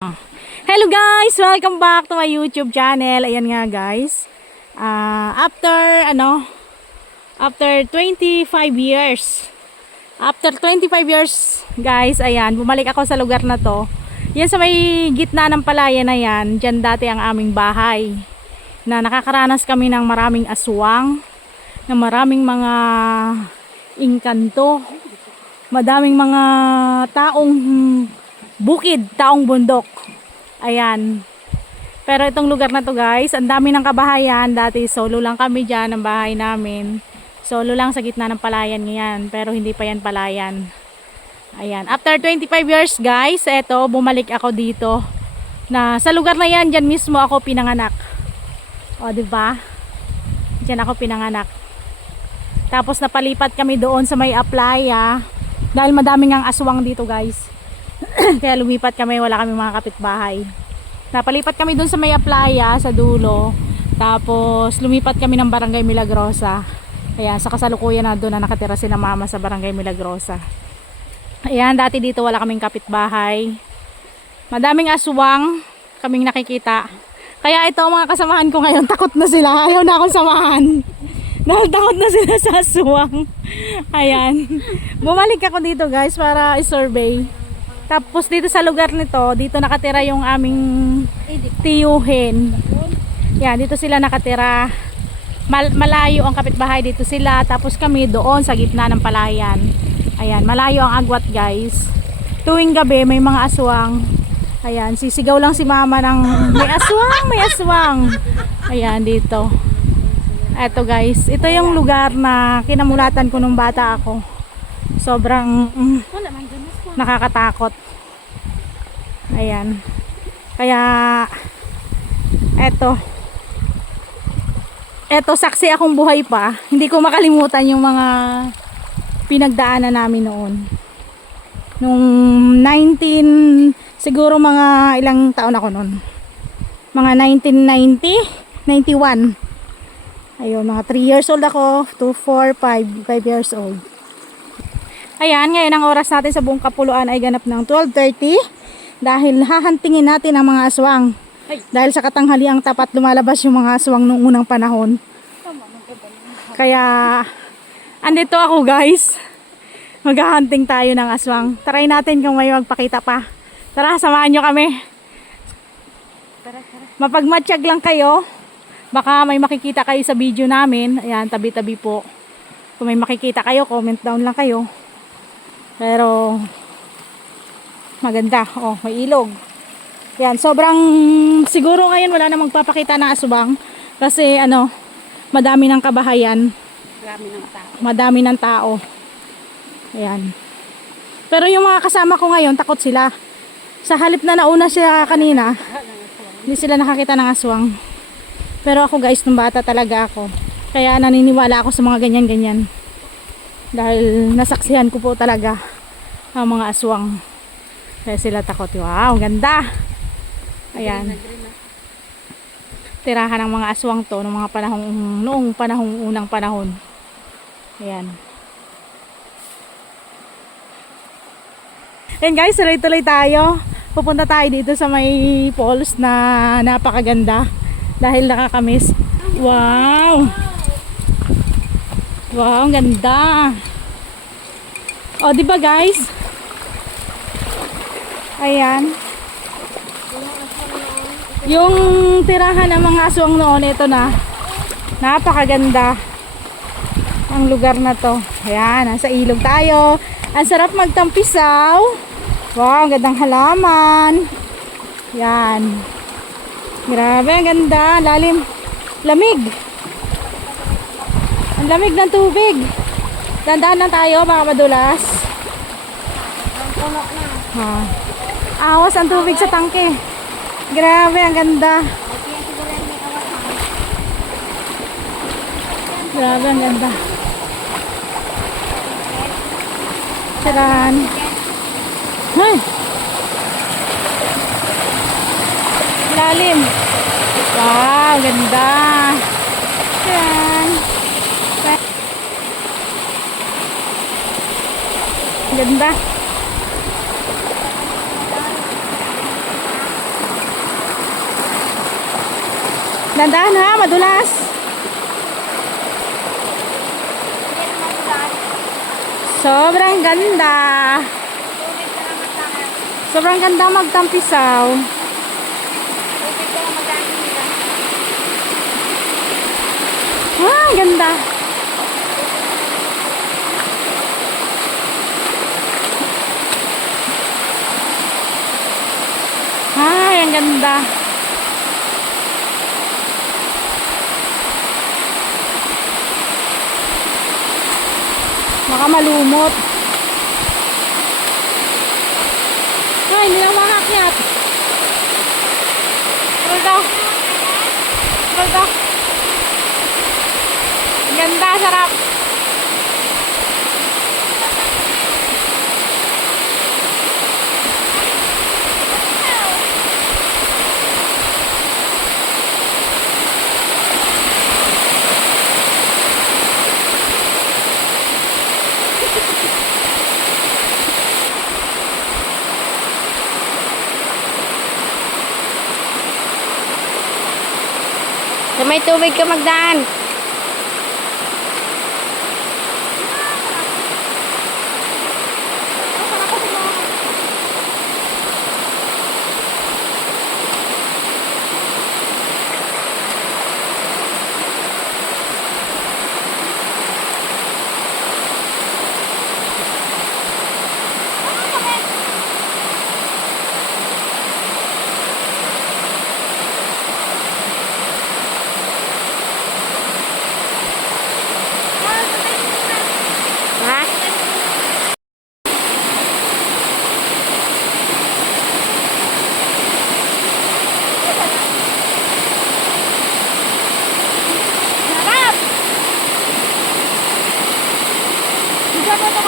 Hello guys! Welcome back to my YouTube channel. Ayan nga guys. After 25 years. After 25 years guys, ayan, bumalik ako sa lugar na to. Yan sa may gitna ng palayan na yan. Diyan dati ang aming bahay. Na nakakaranas kami ng maraming aswang. Ng maraming mga inkanto. Madaming mga taong bukid, taong bundok. Ayan. Pero itong lugar na to guys, ang dami ng kabahayan. Dati solo lang kami dyan ng bahay namin. Solo lang sa gitna ng palayan ngayon. Pero hindi pa yan palayan. Ayan. After 25 years guys, eto, bumalik ako dito. Na sa lugar na yan, dyan mismo ako pinanganak. O, diba? Dyan ako pinanganak. Tapos napalipat kami doon sa may Aplaya. Dahil madaming ang aswang dito guys. Kaya lumipat kami, wala kami mga kapitbahay. Napalipat kami dun sa may Aplaya, sa dulo. Tapos lumipat kami ng Barangay Milagrosa. Ayan, sa kasalukuyan na doon na nakatira sila mama sa Barangay Milagrosa. Ayan, dati dito wala kaming kapitbahay. Madaming aswang kaming nakikita. Kaya ito mga kasamahan ko ngayon, takot na sila. Ayaw na akong samahan. Dahil takot na sila sa aswang. Ayan. Bumalik ako dito guys para i-survey. Tapos dito sa lugar nito, dito nakatira yung aming tiyuhin. Yan, dito sila nakatira. Malayo ang kapitbahay, dito sila. Tapos kami doon sa gitna ng palayan. Ayan, malayo ang agwat guys. Tuwing gabi may mga aswang. Ayan, sisigaw lang si mama ng may aswang, may aswang. Ayan, dito. Eto guys, ito yung lugar na kinamulatan ko nung bata ako. Sobrang nakakatakot. Ayan. Kaya eto saksi akong buhay pa. Hindi ko makalimutan yung mga pinagdaanan namin noon. Nung siguro mga ilang taon ako noon. Mga 1990, 91. Ayun, mga 3 years old ako, 2, 4, 5 years old. Ayan, ngayon ang oras natin sa buong Kapuluan ay ganap ng 12:30 dahil hahantingin natin ang mga aswang. Dahil sa katanghaliang tapat lumalabas yung mga aswang noong unang panahon. Kaya andito ako guys. Maghahunting tayo ng aswang. Try natin kung may magpakita pa. Tara, samahan nyo kami. Mapagmatsyag lang kayo. Baka may makikita kayo sa video namin. Ayan, tabi-tabi po. Kung may makikita kayo, comment down lang kayo. Pero maganda. Oh, may ilog. Yan, sobrang siguro ngayon wala na magpapakita ng aswang kasi madami ng kabahayan. Madami ng tao. Ayan. Pero yung mga kasama ko ngayon, takot sila. Sa halip na nauna sila kanina, hindi sila nakakita ng aswang. Pero ako guys, nung bata talaga ako. Kaya naniniwala ako sa mga ganyan-ganyan. Dahil nasaksihan ko po talaga ang mga aswang. Kaya sila takot. Wow, ganda. Ayan. Tirahan ng mga aswang to noong unang panahon. Ayan. Ayan guys, tuloy-tuloy tayo. Pupunta tayo dito sa may falls na napakaganda. Dahil nakakamiss. Wow. Wow, ang ganda. O, di ba guys? Ayan. Yung tirahan ng mga aswang noon, ito na. Napakaganda. Ang lugar na to. Ayan, nasa ilog tayo. Ang sarap magtampisaw. Wow, ang gandang halaman. Ayan. Grabe, ang ganda. Lalim. Lamig. Ang lamig ng tubig. Dandahan lang tayo, baka madulas. Awas ang tubig sa tangke. Grabe, ang ganda. Grabe, ang ganda. Tirahan. Ay! Lalim. Wow, ganda. Yan. Ganda. Dandahan ha, madulas. Sobrang ganda. Sobrang ganda magtampisaw. Ah, ganda. Ay, ang ganda. Makamalumot. Ay, hindi na makakyat. Ito. Ito. Ganda, sarap. Sa may tubig ka magdaan. Ha? Sarap! Bisa mo ito.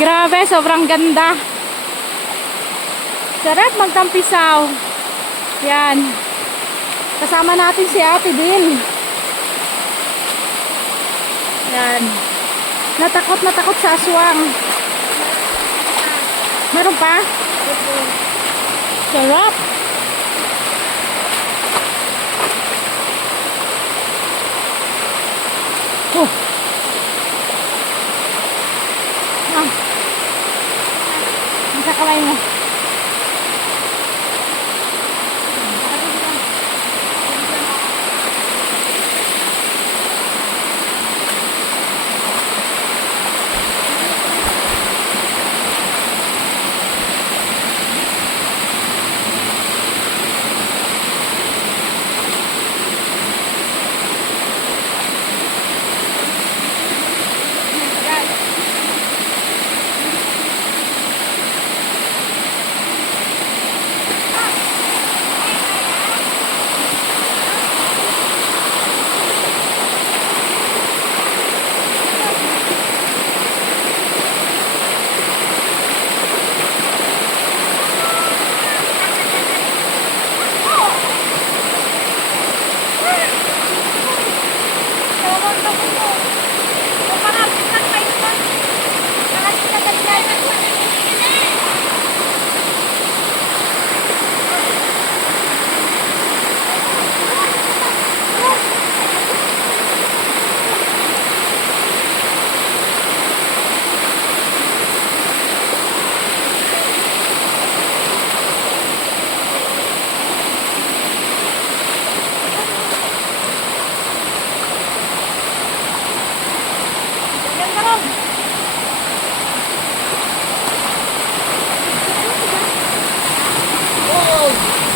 Grabe, sobrang ganda. Sarap magtampisaw. Yan. Kasama natin si ate din. Yan. Natakot sa aswang. Meron pa? Sarap. Oh. Ah. Sa kamay mo.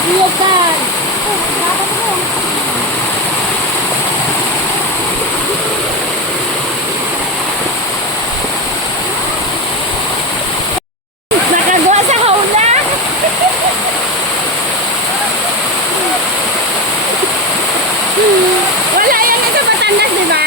Iyokan. Nakagawa sa hauna. Wala yan sa Batangas, di ba?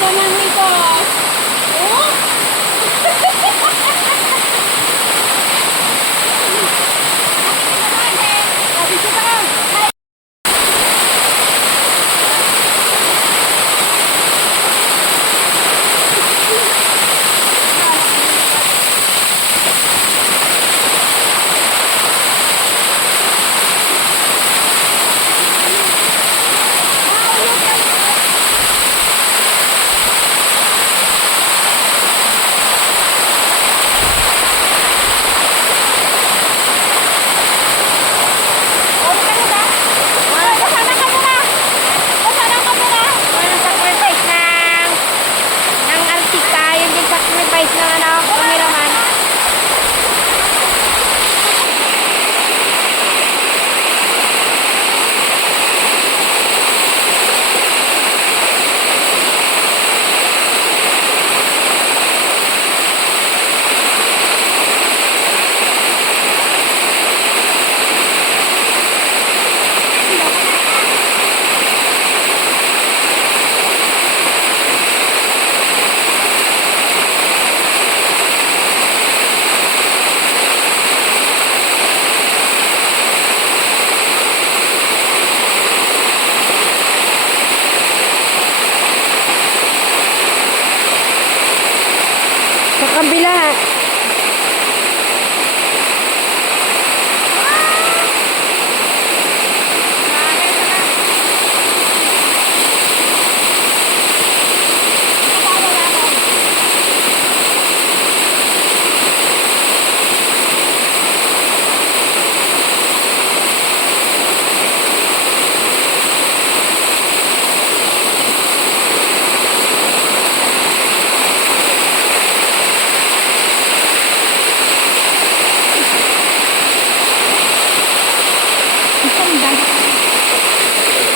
naman ito. Oh? Walang sacrifice ng artista. Yun din sacrifice ng cameraman. Sa kabila.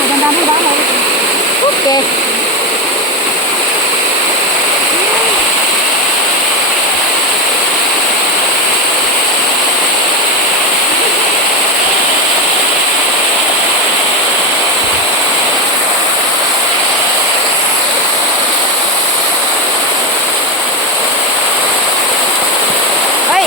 Maganda mo ba? Okay. Ay!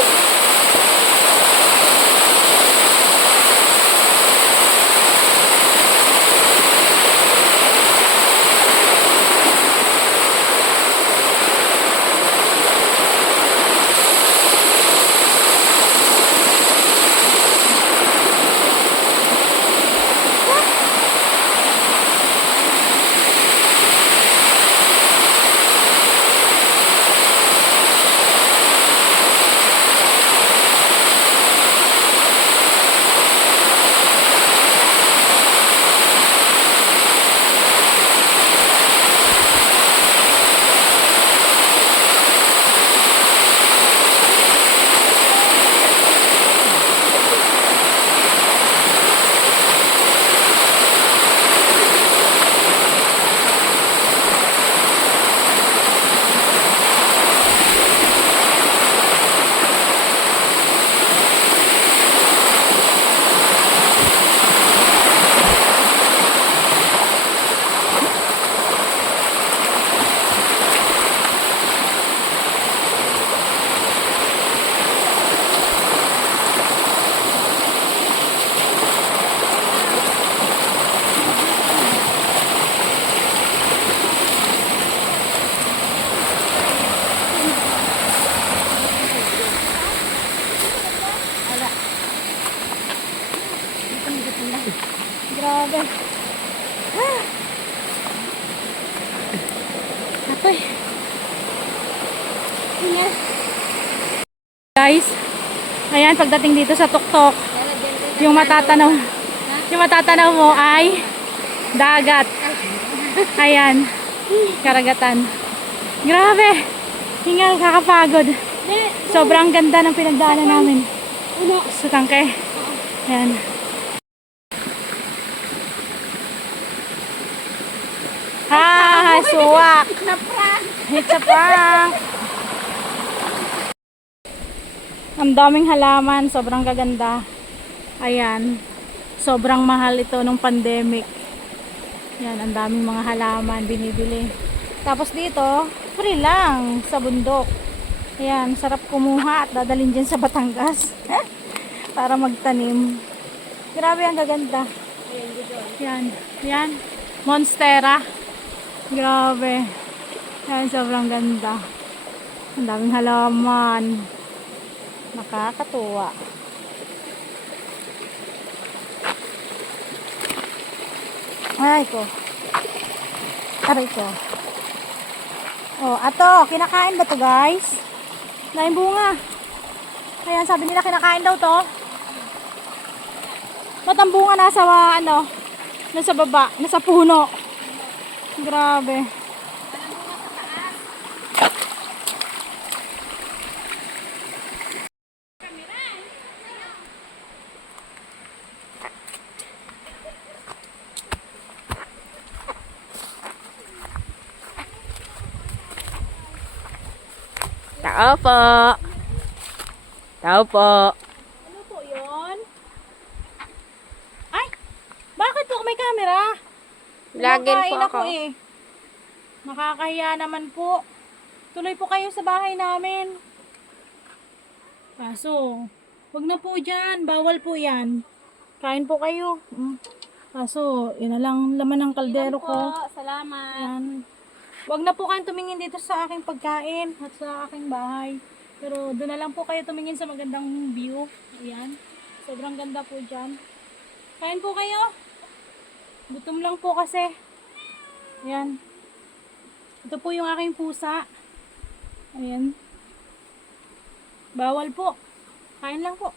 Grabe. Apoy. Hingal. Guys, ayan, pagdating dito sa tuktok, yung matatanaw mo ay dagat. Ayan, karagatan. Grabe. Hingal, kakapagod. Sobrang ganda ng pinagdaanan namin. Sa tangke. Ayan. Ah, suwak. It's a prank. Ang daming halaman, sobrang gaganda. Ayan. Sobrang mahal ito nung pandemic. Yan, ang daming mga halaman binibili. Tapos dito, free lang sa bundok. Ayan, sarap kumuha at dadalhin dyan sa Batangas. Para magtanim. Grabe, ang gaganda. Yan, yan. Monstera. Grabe. Yan, sobrang ganda. Ang daming halaman. Nakakatuwa. Ay ko. Aray ko. Oh, ato, kinakain ba to, guys? Naing bunga. Ayan, sabi nila kinakain daw to. Ba't ang bunga nasa nasa baba, nasa puno. Grabe. Tao po. Tao po. Ano po yun? Ay! Bakit po may camera? Vlogger po Kumakain ako. eh. Nakakahiya naman po. Tuloy po kayo sa bahay namin. Kaso, wag na po dyan. Bawal po yan. Kain po kayo. Kaso, yun na lang laman ng kaldero ko. Salamat. Yan. Wag na po kayong tumingin dito sa aking pagkain at sa aking bahay. Pero doon na lang po kayo tumingin sa magandang view. Ayan. Sobrang ganda po dyan. Kain po kayo. Gutom lang po kasi. Ayan. Ito po yung aking pusa. Ayan. Bawal po. Kain lang po.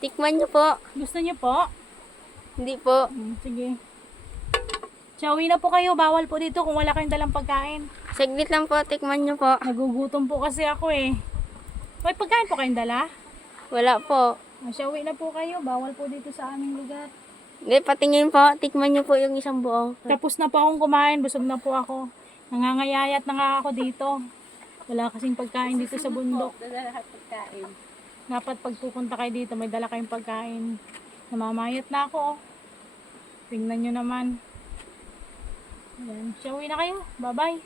Tikman niyo po. Gusto niyo po? Hindi po. Sige. Uwi na po kayo. Bawal po dito kung wala kayong dalang pagkain. Saglit lang po. Tikman niyo po. Nagugutom po kasi ako eh. May pagkain po kayong dala? Wala po. Uwi na po kayo. Bawal po dito sa aming lugar. Hindi, patingin po. Tikman niyo po yung isang buo. Tapos na po akong kumain. Busog na po ako. Nangangayayat na nga ako dito. Wala kasing pagkain dito sa bundok. Dapat pag pupunta kayo dito, may dala kayong pagkain. Namamayat na ako. Tingnan nyo naman. Ayan. Uwi na kayo. Bye-bye.